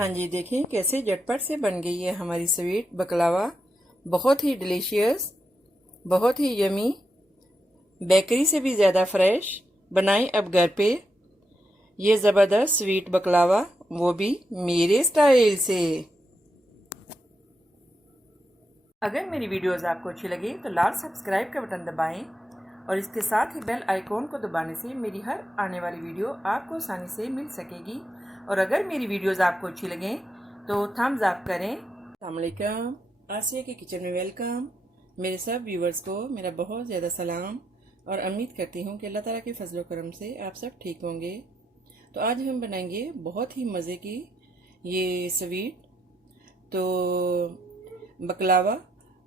हाँ जी, देखिए कैसे झटपट से बन गई है हमारी स्वीट बकलावा। बहुत ही डिलीशियस, बहुत ही यमी, बेकरी से भी ज़्यादा फ्रेश। बनाएं अब घर पे ये ज़बरदस्त स्वीट बकलावा, वो भी मेरे स्टाइल से। अगर मेरी वीडियोस आपको अच्छी लगी तो लाल सब्सक्राइब का बटन दबाएं और इसके साथ ही बेल आइकॉन को दबाने से मेरी हर आने वाली वीडियो आपको आसानी से मिल सकेगी। और अगर मेरी वीडियोस आपको अच्छी लगें तो थम्स अप करें। अस्सलाम वालेकुम, आसिया के किचन में वेलकम। मेरे सब व्यूवर्स को मेरा बहुत ज़्यादा सलाम और उम्मीद करती हूँ कि अल्लाह ताला के फजल करम से आप सब ठीक होंगे। तो आज हम बनाएंगे बहुत ही मज़े की ये स्वीट, तो बकलावा,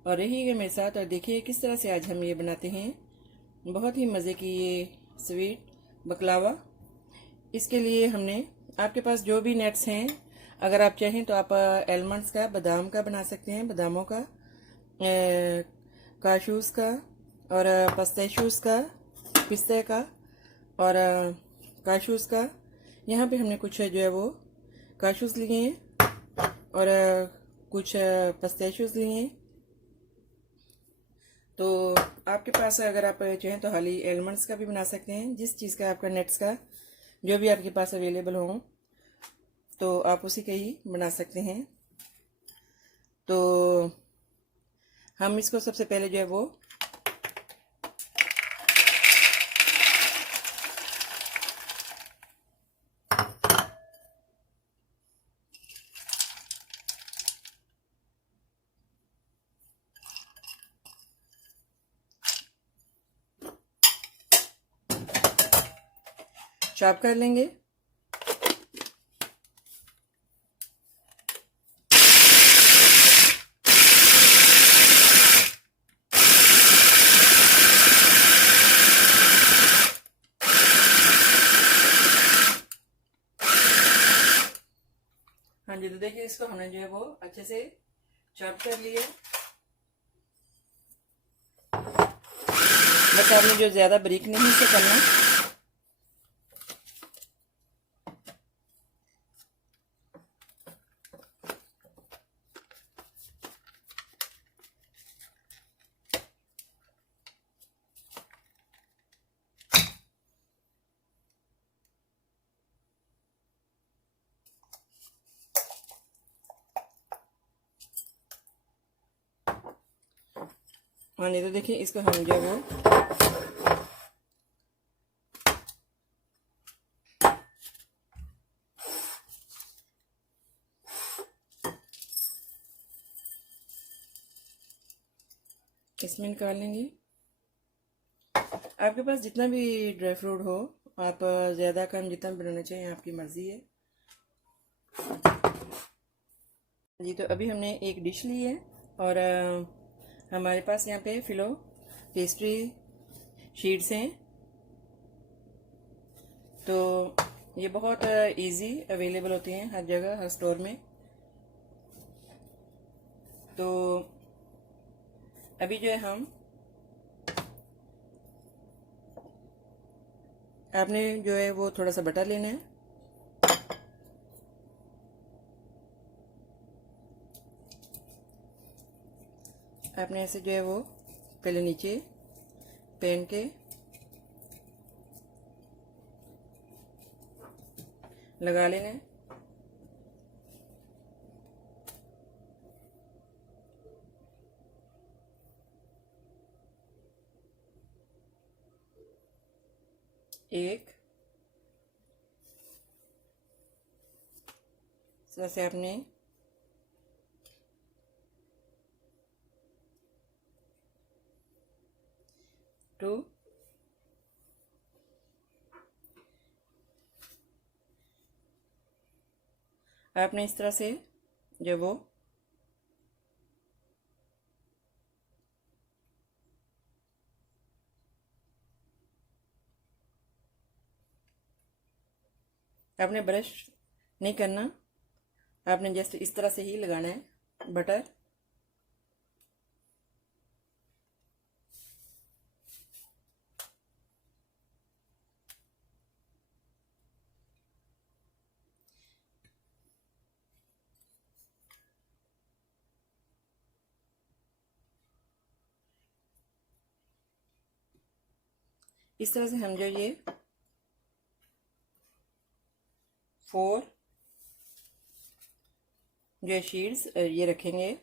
और रहिएगा मेरे साथ और देखिए किस तरह से आज हम ये बनाते हैं बहुत ही मज़े की ये स्वीट बकलावा। इसके लिए हमने, आपके पास जो भी नट्स हैं, अगर आप चाहें तो आप एलमंड्स का, बादाम का बना सकते हैं, बादामों का, काशूज़ का और पिस्ताशियोज़ का, पिस्ते का और काशूज़ का। यहाँ पे हमने कुछ जो है वो काशूज़ लिए हैं और कुछ पिस्ताशियोज़ लिए हैं। तो आपके पास अगर आप चाहें तो हाली एलमंड्स का भी बना सकते हैं, जिस चीज़ का आपका नट्स का जो भी आपके पास अवेलेबल हो तो आप उसी का ही बना सकते हैं। तो हम इसको सबसे पहले जो है वो चॉप कर लेंगे। हाँ जी, तो देखिए इसको हमने जो है वो अच्छे से चॉप कर लिया। बस आपने जो ज़्यादा बारीक नहीं से करना। हाँ जी, तो देखिए इसको हम जो है वो इसमें निकाल लेंगे। आपके पास जितना भी ड्राई फ्रूट हो, आप ज़्यादा कम जितना भी बनाना चाहिए, आपकी मर्ज़ी है जी। तो अभी हमने एक डिश ली है और हमारे पास यहाँ पे फिलो पेस्ट्री शीट्स हैं। तो ये बहुत इजी अवेलेबल होती हैं हर जगह, हर स्टोर में। तो अभी जो है हम, आपने जो है वो थोड़ा सा बटर लेना है। आपने ऐसे जो है वो पहले नीचे पैन के लगा लेना है। एक से आपने टू, आपने इस तरह से जो वो आपने ब्रश नहीं करना, आपने जस्ट इस तरह से ही लगाना है बटर। इस तरह से हम जो ये 4 जो शीट्स ये रखेंगे।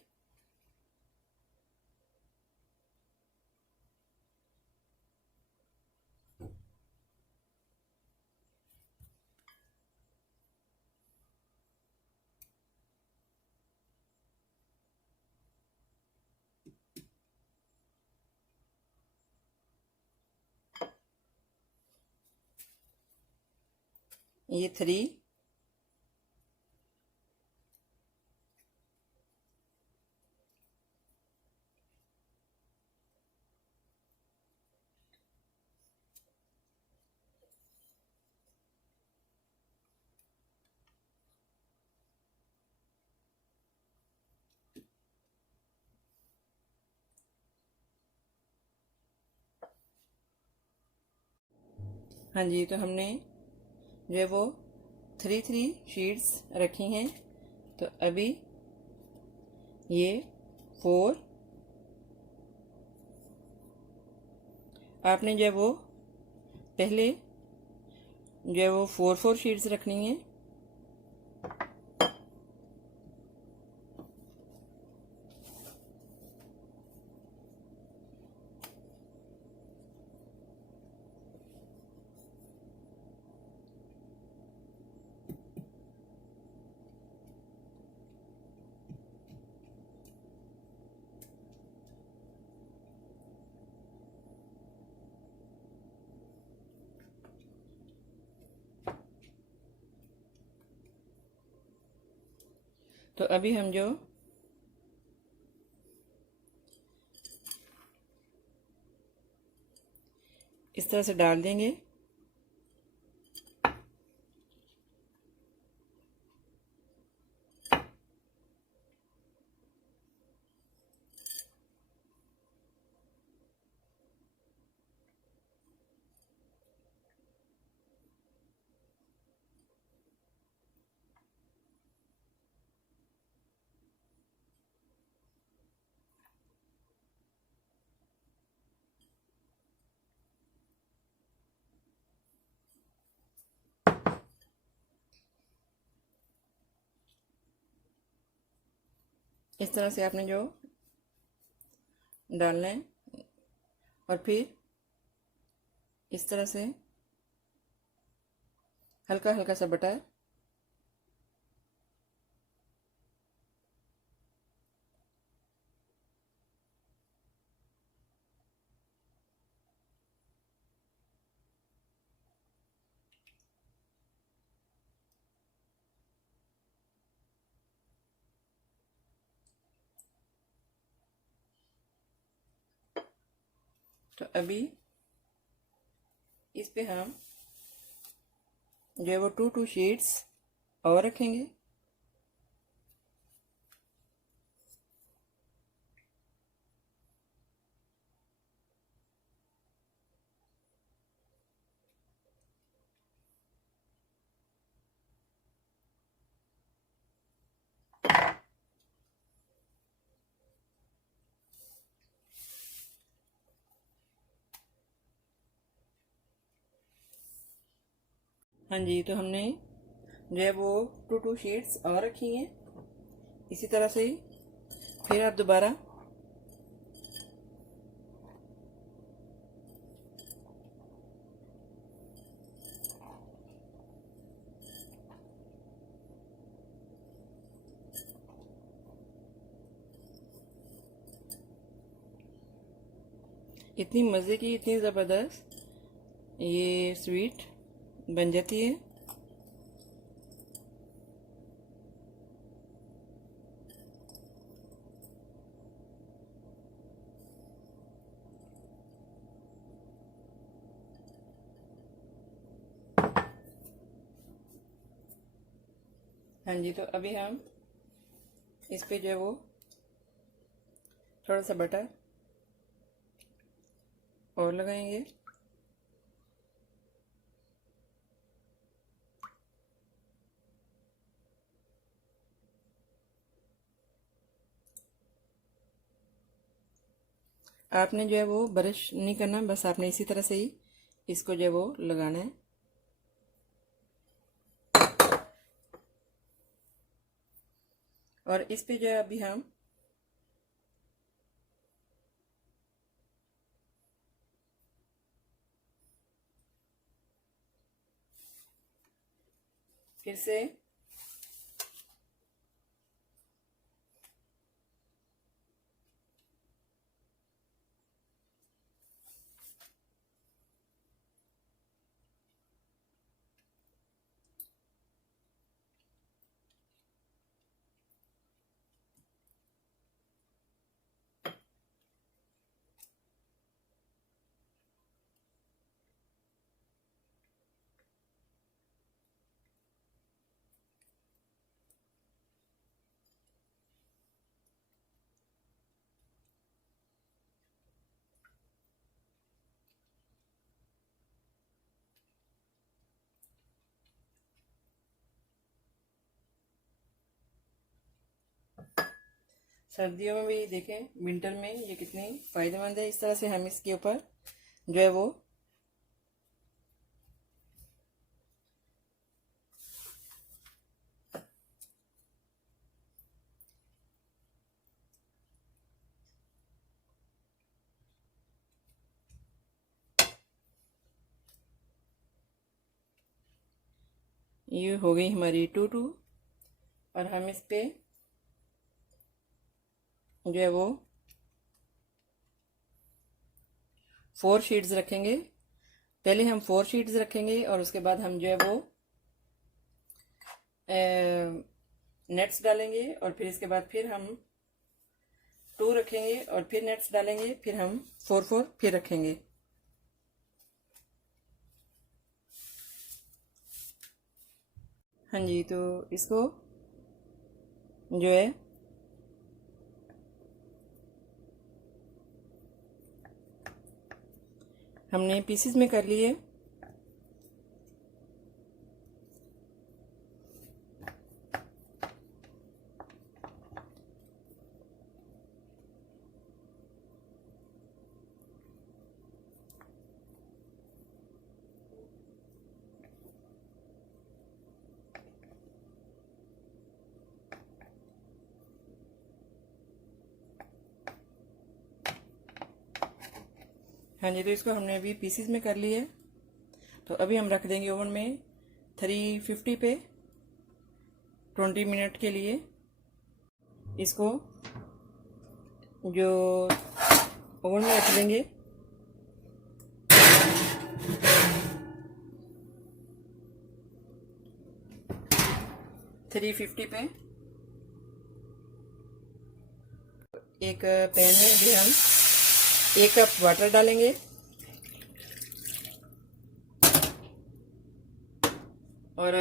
ये 3 हाँ जी, तो हमने जो है वो 3 शीट्स रखी हैं। तो अभी ये 4 आपने जो है वो पहले जो है वो 4 शीट्स रखनी है। तो अभी हम जो इस तरह से डाल देंगे। इस तरह से आपने जो डालना है और फिर इस तरह से हल्का हल्का सा बटर तो अभी इस पे हम जो है वो 2 शीट्स और रखेंगे। हाँ जी, तो हमने जो है वो 2 शीट्स और रखी हैं। इसी तरह से ही फिर आप दोबारा इतनी मज़े की, इतनी ज़बरदस्त ये स्वीट बन जाती है। हाँ जी, तो अभी हम इस पे जो है वो थोड़ा सा बटर और लगाएंगे। आपने जो है वो ब्रश नहीं करना, बस आपने इसी तरह से ही इसको जो है वो लगाना है। और इस पे जो है अभी हम फिर से सर्दियों में भी देखें, विंटर में ये कितनी फायदेमंद है। इस तरह से हम इसके ऊपर जो है वो ये हो गई हमारी टू और हम इस पे जो है वो 4 शीट्स रखेंगे। पहले हम 4 शीट्स रखेंगे और उसके बाद हम जो है वो नेट्स डालेंगे और फिर इसके बाद फिर हम 2 रखेंगे और फिर नेट्स डालेंगे, फिर हम 4 फिर रखेंगे। हाँ जी, तो इसको जो है हमने पीसेस में कर लिए। हाँ जी, तो इसको हमने अभी पीसेस में कर लिया है। तो अभी हम रख देंगे ओवन में 350 पे 20 मिनट के लिए। इसको जो ओवन में रख देंगे 350 पे। एक पैन है, अभी हम 1 कप वाटर डालेंगे और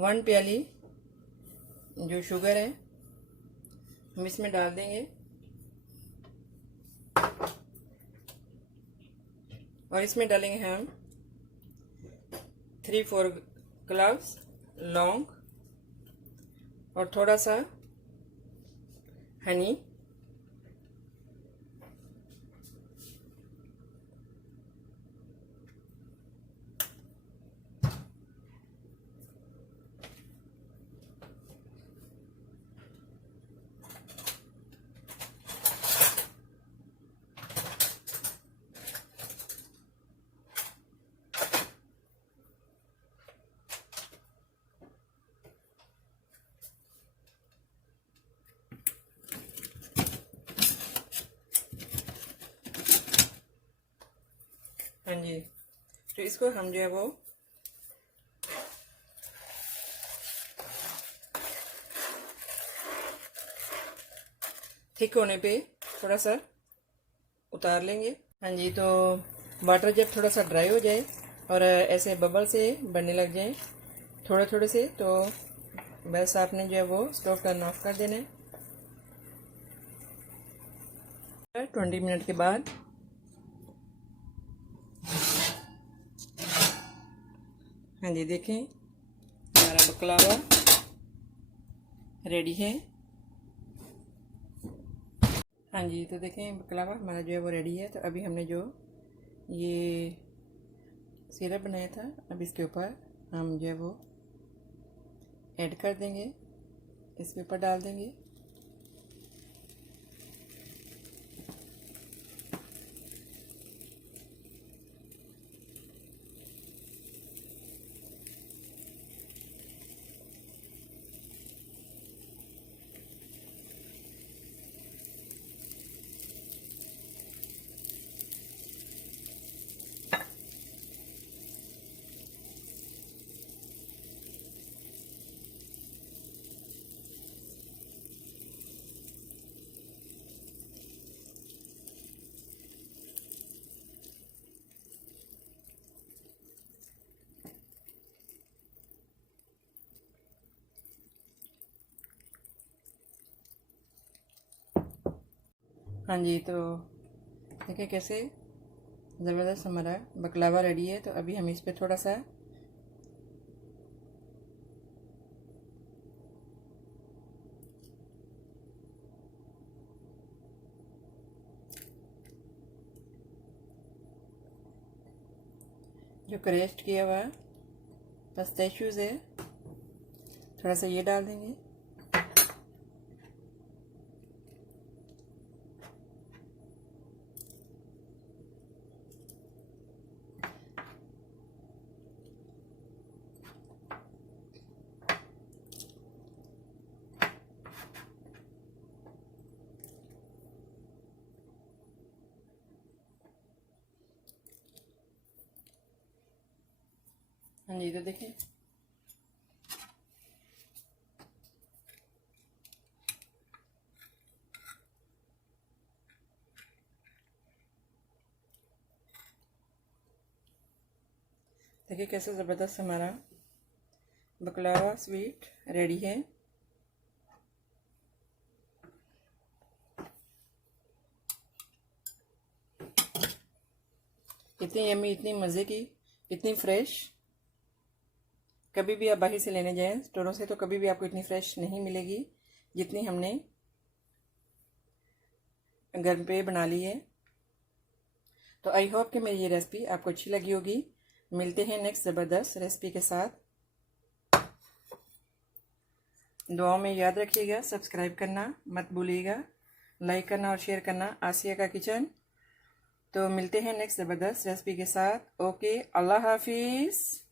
1 प्याली जो शुगर है हम इसमें डाल देंगे और इसमें डालेंगे हम 3-4 क्लव्स लौंग और थोड़ा सा हनी। हाँ जी, तो इसको हम जो है वो थिक होने पे थोड़ा सा उतार लेंगे। हाँ जी, तो वाटर जब थोड़ा सा ड्राई हो जाए और ऐसे बबल से बनने लग जाए थोड़े थोड़े से, तो बस आपने जो है वो स्टोव टर्न ऑफ कर देना है। 20 मिनट के बाद हाँ जी, देखें हमारा बकलावा रेडी है। हाँ जी, तो देखें बकलावा हमारा जो है वो रेडी है। तो अभी हमने जो ये सिरप बनाया था। अब इसके ऊपर हम जो है वो ऐड कर देंगे, इसके ऊपर डाल देंगे। हाँ जी, तो देखिए कैसे ज़बरदस्त हमारा बकलावा रेडी है। तो अभी हम इस पर थोड़ा सा जो क्रस्ट किया हुआ पिस्ताशियोज़ है, थोड़ा सा ये डाल देंगे। हाँ जी, तो देखिए देखिए कैसे ज़बरदस्त हमारा बकलावा स्वीट रेडी है। इतनी यम्मी, इतनी मज़े की, इतनी फ्रेश। कभी भी आप बाहर से लेने जाएं स्टोरों से तो कभी भी आपको इतनी फ्रेश नहीं मिलेगी जितनी हमने घर पे बना ली है। तो आई होप कि मेरी ये रेसिपी आपको अच्छी लगी होगी। मिलते हैं नेक्स्ट ज़बरदस्त रेसिपी के साथ। दुआओं में याद रखिएगा, सब्सक्राइब करना मत भूलिएगा, लाइक करना और शेयर करना आसिया का किचन। तो मिलते हैं नेक्स्ट ज़बरदस्त रेसिपी के साथ। ओके, अल्लाह हाफिज़।